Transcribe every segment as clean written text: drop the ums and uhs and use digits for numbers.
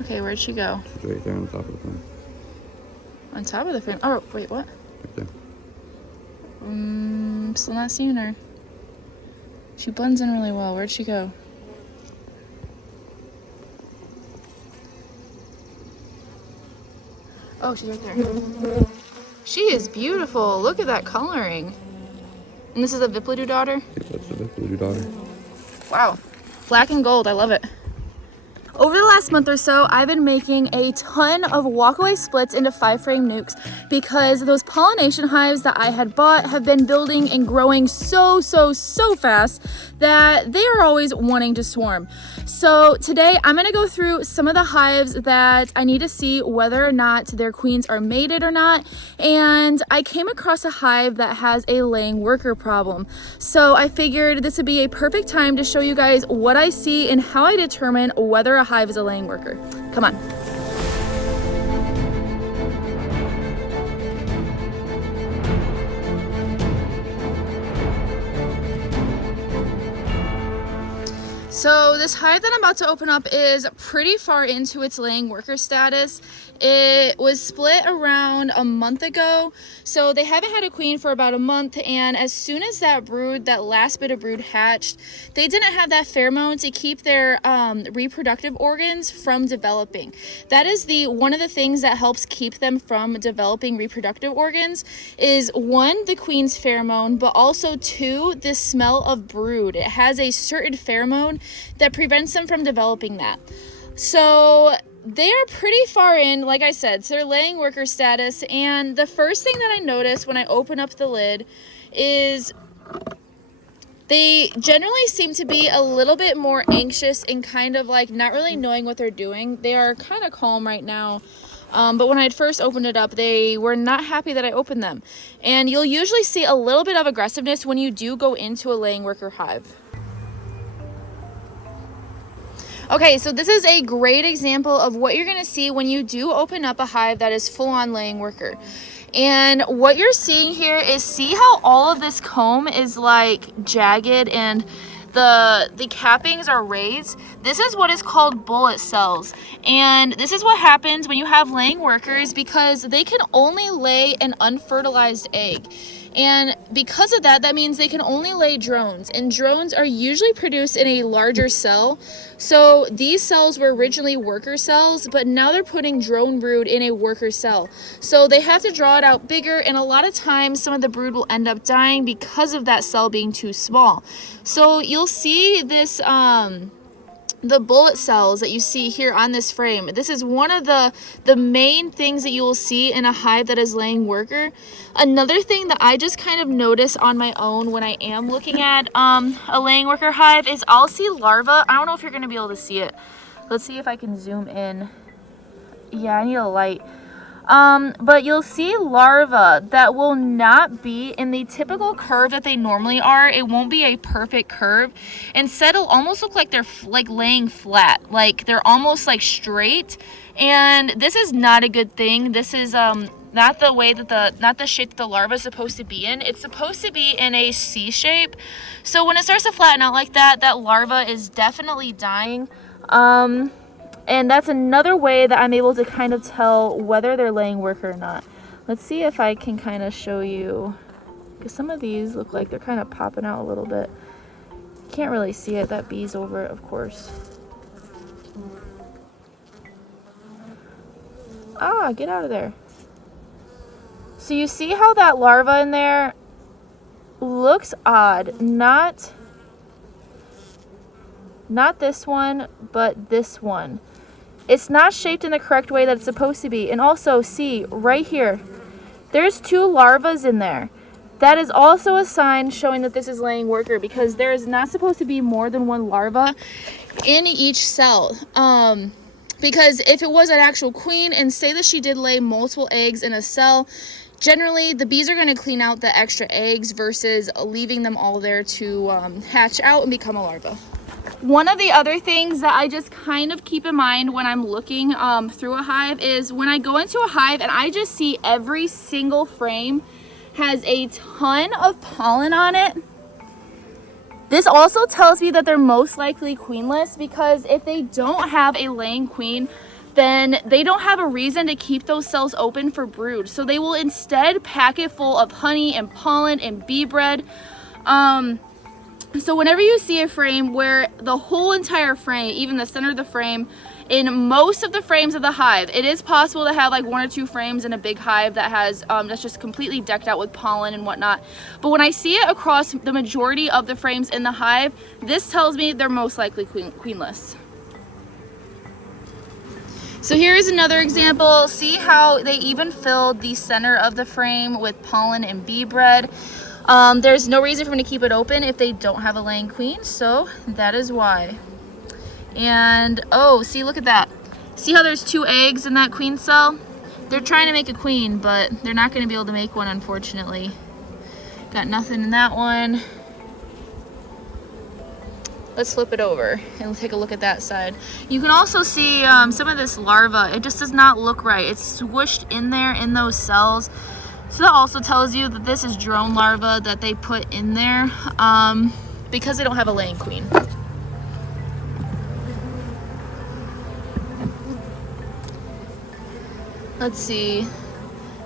Okay, where'd she go? She's right there on top of the frame. On top of the frame? Oh, wait, what? Right there. Still not seeing her. She blends in really well. Where'd she go? Oh, she's right there. She is beautiful. Look at that coloring. And this is a Vipledu daughter? Yeah, that's the Vipledu daughter. Wow. Black and gold. I love it. Over the last month or so, I've been making a ton of walkaway splits into 5-frame nukes because those pollination hives that I had bought have been building and growing so fast that they are always wanting to swarm. So today I'm going to go through some of the hives that I need to see whether or not their queens are mated or not. And I came across a hive that has a laying worker problem. So I figured this would be a perfect time to show you guys what I see and how I determine whether a hive is a laying worker. Come on. So this hive that I'm about to open up is pretty far into its laying worker status. It was split around a month ago, so they haven't had a queen for about a month, and as soon as that last bit of brood hatched, they didn't have that pheromone to keep their reproductive organs from developing. That is one of the things that helps keep them from developing reproductive organs is 1, the queen's pheromone, but also 2, the smell of brood. It has a certain pheromone that prevents them from developing that. So they are pretty far in, like I said, so they're laying worker status. And the first thing that I noticed when I open up the lid is they generally seem to be a little bit more anxious and kind of like not really knowing what they're doing. They are kind of calm right now. But when I had first opened it up, they were not happy that I opened them. And you'll usually see a little bit of aggressiveness when you do go into a laying worker hive. Okay, so this is a great example of what you're going to see when you do open up a hive that is full-on laying worker. And what you're seeing here is, see how all of this comb is like jagged and the cappings are raised? This is what is called bullet cells. And this is what happens when you have laying workers because they can only lay an unfertilized egg. And because of that, that means they can only lay drones, and drones are usually produced in a larger cell. So these cells were originally worker cells, but now they're putting drone brood in a worker cell. So they have to draw it out bigger, and a lot of times some of the brood will end up dying because of that cell being too small. So you'll see this, the bullet cells that you see here on this frame. This is one of the main things that you will see in a hive that is laying worker. Another thing that I just kind of notice on my own when I am looking at a laying worker hive is I'll see larvae. I don't know if you're going to be able to see it. Let's see if I can zoom in. Yeah, I need a light. But you'll see larvae that will not be in the typical curve that they normally are. It won't be a perfect curve. Instead, it'll almost look like they're like laying flat, like they're almost like straight. And this is not a good thing. This is not the way that not the shape that the larva is supposed to be in. It's supposed to be in a C shape. So when it starts to flatten out like that, that larva is definitely dying. And that's another way that I'm able to kind of tell whether they're laying worker or not. Let's see if I can kind of show you, because some of these look like they're kind of popping out a little bit. Can't really see it. That bee's over it, of course. Ah, get out of there. So you see how that larva in there looks odd. Not this one, but this one. It's not shaped in the correct way that it's supposed to be. And also, see, right here, there's 2 larvas in there. That is also a sign showing that this is laying worker, because there is not supposed to be more than 1 larva in each cell. Because if it was an actual queen, and say that she did lay multiple eggs in a cell, generally the bees are going to clean out the extra eggs versus leaving them all there to hatch out and become a larva. One of the other things that I just kind of keep in mind when I'm looking through a hive is when I go into a hive and I just see every single frame has a ton of pollen on it. This also tells me that they're most likely queenless, because if they don't have a laying queen, then they don't have a reason to keep those cells open for brood. So they will instead pack it full of honey and pollen and bee bread. So whenever you see a frame where the whole entire frame, even the center of the frame, in most of the frames of the hive, it is possible to have like 1 or 2 frames in a big hive that has that's just completely decked out with pollen and whatnot. But when I see it across the majority of the frames in the hive, this tells me they're most likely queenless. So here's another example. See how they even filled the center of the frame with pollen and bee bread. There's no reason for them to keep it open if they don't have a laying queen, so that is why. And oh, see, look at that. See how there's 2 eggs in that queen cell? They're trying to make a queen, but they're not going to be able to make one, unfortunately. Got nothing in that one. Let's flip it over and take a look at that side. You can also see some of this larva. It just does not look right. It's squished in there in those cells. So that also tells you that this is drone larva that they put in there because they don't have a laying queen. Let's see.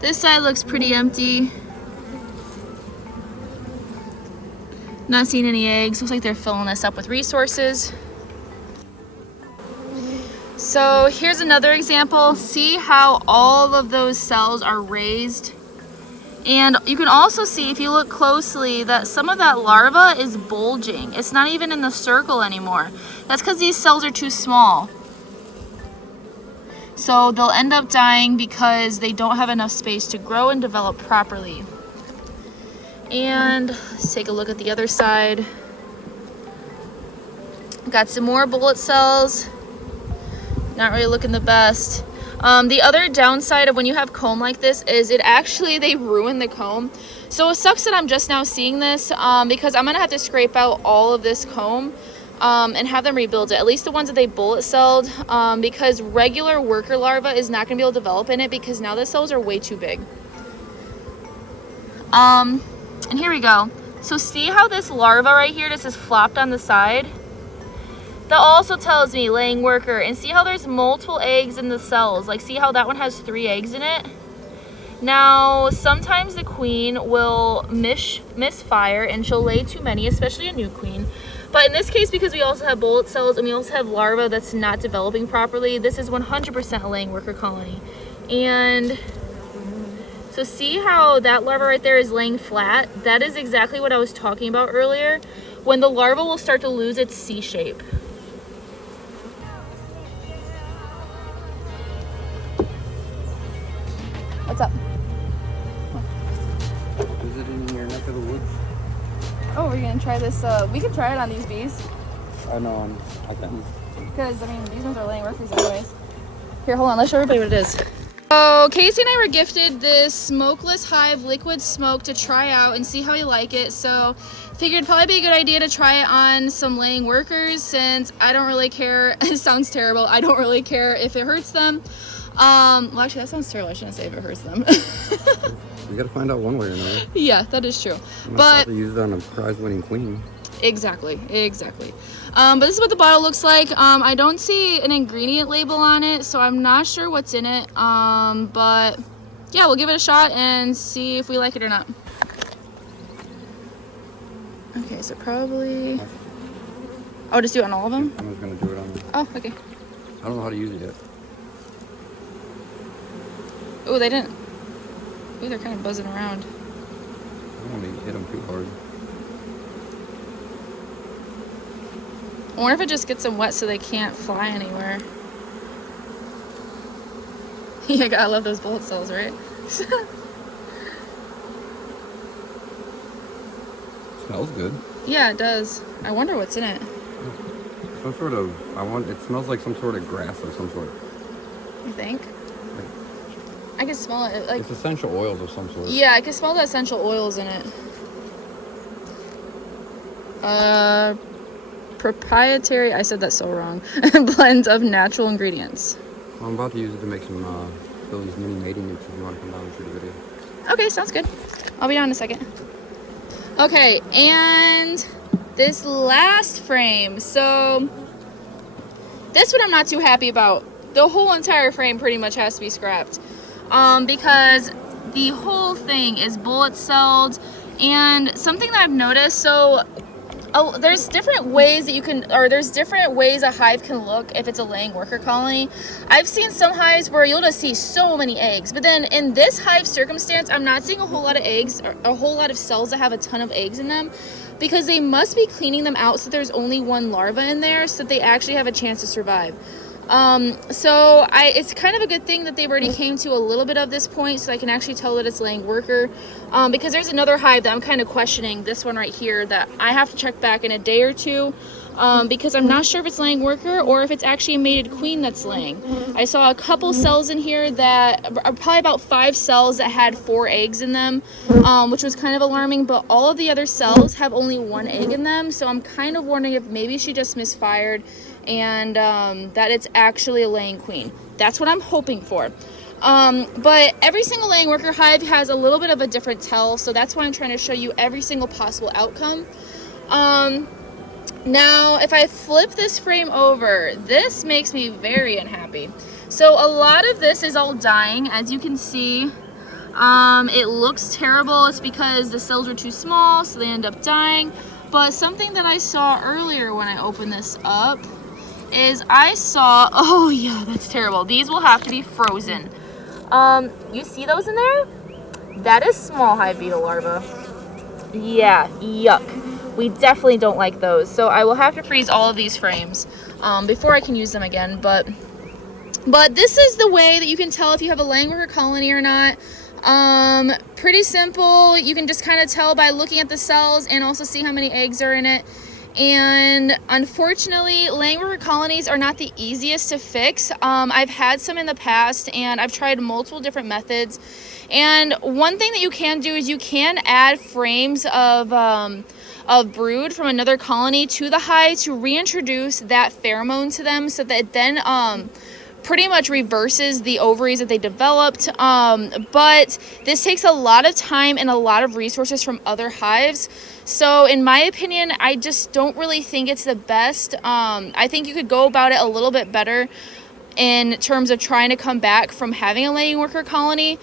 This side looks pretty empty. Not seeing any eggs. Looks like they're filling this up with resources. So here's another example. See how all of those cells are raised? And you can also see, if you look closely, that some of that larva is bulging. It's not even in the circle anymore. That's because these cells are too small. So they'll end up dying because they don't have enough space to grow and develop properly. And let's take a look at the other side. Got some more bullet cells. Not really looking the best. The other downside of when you have comb like this is they ruin the comb. So it sucks that I'm just now seeing this because I'm gonna have to scrape out all of this comb and have them rebuild it, at least the ones that they bullet celled, because regular worker larva is not gonna be able to develop in it because now the cells are way too big. And here we go. So see how this larva right here just is flopped on the side? That also tells me laying worker. And see how there's multiple eggs in the cells? Like, see how that one has 3 eggs in it? Now, sometimes the queen will misfire and she'll lay too many, especially a new queen. But in this case, because we also have bullet cells and we also have larvae that's not developing properly, this is 100% a laying worker colony. And so see how that larva right there is laying flat? That is exactly what I was talking about earlier, when the larva will start to lose its C shape. What's up? Is it in your neck of the woods? Oh, we're gonna try this. We can try it on these bees. I know, I can. Because, I mean, these ones are laying workers anyways. Here, hold on. Let's show everybody what it is. So, Casey and I were gifted this smokeless hive liquid smoke to try out and see how you like it. So, figured it'd probably be a good idea to try it on some laying workers since I don't really care. It sounds terrible. I don't really care if it hurts them. Well, actually, that sounds terrible. I shouldn't say if it hurts them. You gotta find out one way or another. Yeah, that is true. But to use it on a prize-winning queen. Exactly. But this is what the bottle looks like. I don't see an ingredient label on it, so I'm not sure what's in it. But yeah, we'll give it a shot and see if we like it or not. Okay, so probably... Oh, just do it on all of them? I'm just gonna do it on... Oh, okay. I don't know how to use it yet. Oh, they didn't... Ooh, they're kind of buzzing around. I don't want to hit them too hard. I wonder if it just gets them wet so they can't fly anywhere. Yeah, I love those bullet cells, right? Smells good. Yeah, it does. I wonder what's in it. Some sort of, it smells like some sort of grass of some sort. You think? I can smell it. Like, it's essential oils of some sort. Yeah, I can smell the essential oils in it. Proprietary, I said that so wrong. Blend of natural ingredients. Well, I'm about to use it to make some Philly's mini mating nymphs if you want to come down and shoot a video. Okay, sounds good. I'll be on in a second. Okay, and this last frame. So this one I'm not too happy about. the whole entire frame pretty much has to be scrapped, because the whole thing is bullet celled. And something that I've noticed, so there's different ways that you can, or there's different ways a hive can look if it's a laying worker colony. I've seen some hives where you'll just see so many eggs, but then in this hive circumstance, I'm not seeing a whole lot of eggs or a whole lot of cells that have a ton of eggs in them, because they must be cleaning them out so there's only one larva in there so that they actually have a chance to survive. It's kind of a good thing that they've already came to a little bit of this point, so I can actually tell that it's laying worker, because there's another hive that I'm kind of questioning, this one right here, that I have to check back in a day or two, because I'm not sure if it's laying worker or if it's actually a mated queen that's laying. I saw a couple cells in here that are probably about 5 cells that had 4 eggs in them, which was kind of alarming, but all of the other cells have only 1 egg in them, so I'm kind of wondering if maybe she just misfired and that it's actually a laying queen. That's what I'm hoping for. But every single laying worker hive has a little bit of a different tell, so that's why I'm trying to show you every single possible outcome. Now, if I flip this frame over, this makes me very unhappy. So a lot of this is all dying, as you can see. It looks terrible. It's because the cells are too small, so they end up dying. But something that I saw earlier when I opened this up is I saw, oh yeah, that's terrible. These will have to be frozen. You see those in there? That is small hive beetle larva. Yeah, yuck. We definitely don't like those. So I will have to freeze all of these frames before I can use them again. But this is the way that you can tell if you have a laying worker colony or not. Pretty simple. You can just kind of tell by looking at the cells and also see how many eggs are in it. And unfortunately, laying worker colonies are not the easiest to fix. I've had some in the past and I've tried multiple different methods. And one thing that you can do is you can add frames of brood from another colony to the hive to reintroduce that pheromone to them, so that it then pretty much reverses the ovaries that they developed. But this takes a lot of time and a lot of resources from other hives. So in my opinion, I just don't really think it's the best. I think you could go about it a little bit better in terms of trying to come back from having a laying worker colony.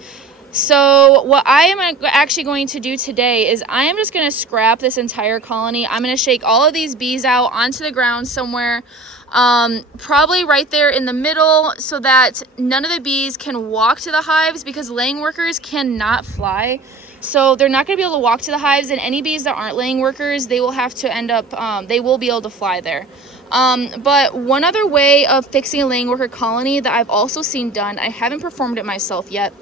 So what I am actually going to do today is I am just going to scrap this entire colony. I'm going to shake all of these bees out onto the ground somewhere, probably right there in the middle, so that none of the bees can walk to the hives, because laying workers cannot fly. So they're not going to be able to walk to the hives, and any bees that aren't laying workers, they will have to end up, they will be able to fly there. But one other way of fixing a laying worker colony that I've also seen done, I haven't performed it myself yet,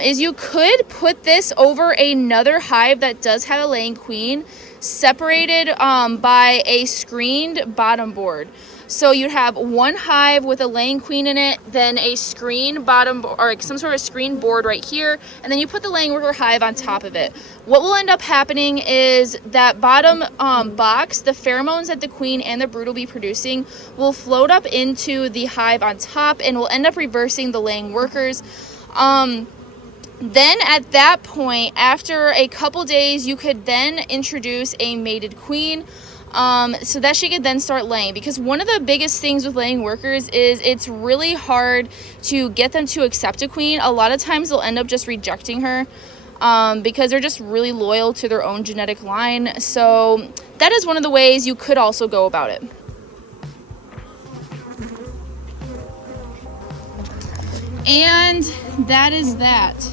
is you could put this over another hive that does have a laying queen, separated by a screened bottom board. So you'd have one hive with a laying queen in it, then a screen bottom, or some sort of screen board right here, and then you put the laying worker hive on top of it. What will end up happening is that bottom box, the pheromones that the queen and the brood will be producing, will float up into the hive on top and will end up reversing the laying workers. Then at that point, after a couple days, you could then introduce a mated queen, so that she could then start laying. Because one of the biggest things with laying workers is it's really hard to get them to accept a queen. A lot of times they'll end up just rejecting her, because they're just really loyal to their own genetic line. So that is one of the ways you could also go about it. And that is that.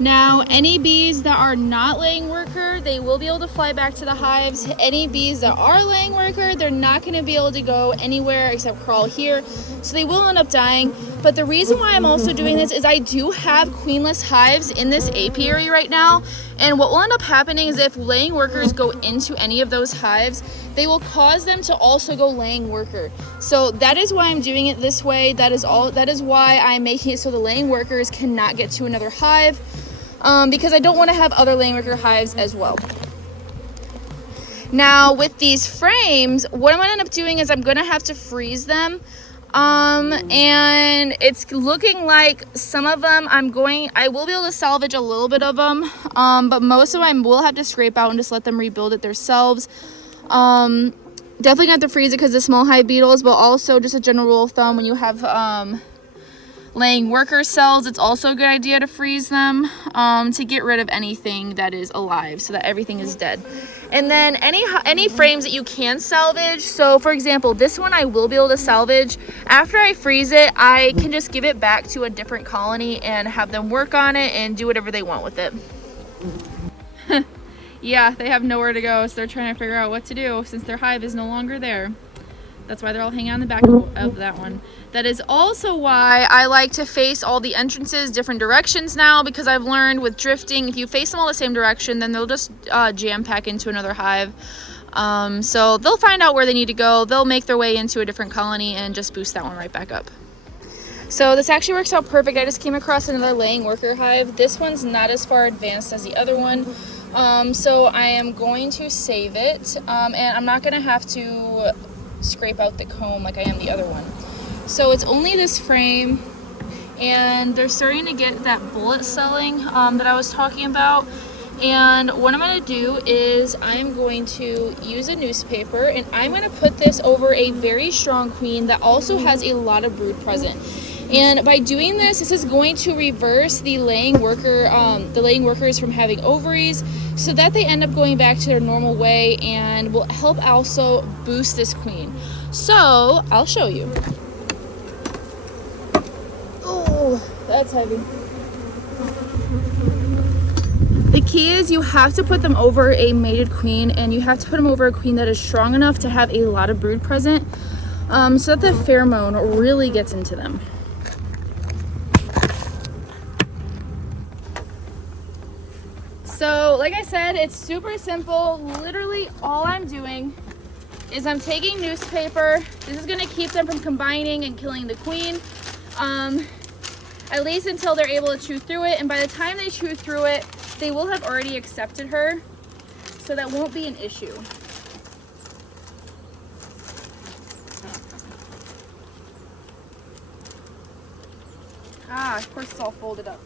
Now, any bees that are not laying worker, they will be able to fly back to the hives. Any bees that are laying worker, they're not going to be able to go anywhere except crawl here, so they will end up dying. But the reason why I'm also doing this is I do have queenless hives in this apiary right now, and what will end up happening is if laying workers go into any of those hives, they will cause them to also go laying worker. So that is why I'm doing it this way. That is why I'm making it so the laying workers cannot get to another hive, because I don't want to have other laying worker hives as well. Now with these frames, what I'm going to end up doing is I'm going to have to freeze them. And it's looking like some of them I will be able to salvage a little bit of them, but most of them I will have to scrape out and just let them rebuild it themselves. definitely got to freeze it because of small hive beetles, but also just a general rule of thumb, when you have laying worker cells, it's also a good idea to freeze them to get rid of anything that is alive so that everything is dead. And then any frames that you can salvage, so for example, this one I will be able to salvage. After I freeze it, I can just give it back to a different colony and have them work on it and do whatever they want with it. Yeah, they have nowhere to go, so they're trying to figure out what to do since their hive is no longer there. That's why they're all hanging on the back of that one. That is also why I like to face all the entrances different directions now, because I've learned with drifting, if you face them all the same direction, then they'll just jam pack into another hive. So they'll find out where they need to go. They'll make their way into a different colony and just boost that one right back up. So this actually works out perfect. I just came across another laying worker hive. This one's not as far advanced as the other one. So I am going to save it, and I'm not going to have to scrape out the comb like I am the other one. So it's only this frame, and they're starting to get that bullet selling that I was talking about. And what I'm going to do is I'm going to use a newspaper, and I'm going to put this over a very strong queen that also has a lot of brood present. And by doing this, this is going to reverse the laying workers from having ovaries, so that they end up going back to their normal way, and will help also boost this queen. So I'll show you. Oh, that's heavy. The key is you have to put them over a mated queen, and you have to put them over a queen that is strong enough to have a lot of brood present, so that the pheromone really gets into them. So like I said, it's super simple. Literally all I'm doing is I'm taking newspaper. This is going to keep them from combining and killing the queen, at least until they're able to chew through it. And by the time they chew through it, they will have already accepted her, so that won't be an issue. Of course it's all folded up.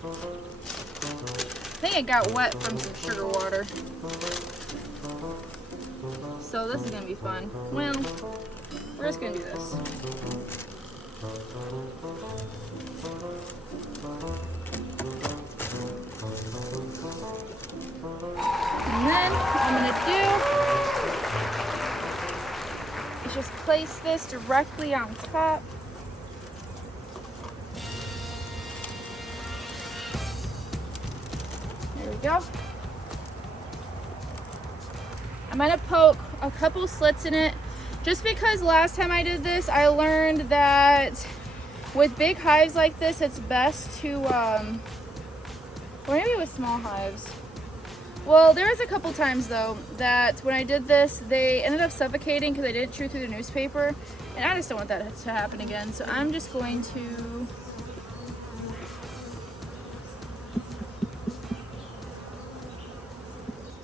I think it got wet from some sugar water. So this is gonna be fun. Well, we're just gonna do this. And then what I'm gonna do is just place this directly on top. There we go. I'm gonna poke a couple slits in it, just because last time I did this, I learned that with big hives like this, it's best to, or maybe with small hives. Well, there was a couple times though that when I did this, they ended up suffocating because they didn't chew through the newspaper, and I just don't want that to happen again. So I'm just going to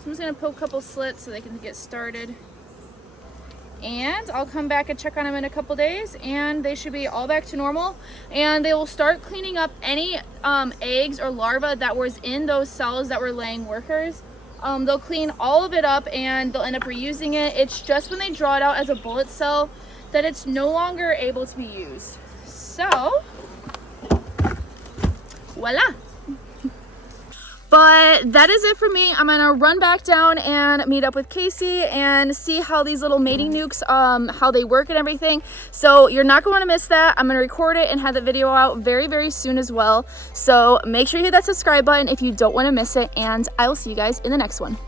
I'm just going to poke a couple slits so they can get started. And I'll come back and check on them in a couple days, and they should be all back to normal. And they will start cleaning up any eggs or larvae that was in those cells that were laying workers. They'll clean all of it up, and they'll end up reusing it. It's just when they draw it out as a bullet cell that it's no longer able to be used. So, voila. But that is it for me. I'm gonna run back down and meet up with Casey and see how these little mating nukes, how they work and everything. So you're not gonna wanna miss that. I'm gonna record it and have the video out very, very soon as well. So make sure you hit that subscribe button if you don't wanna miss it, and I will see you guys in the next one.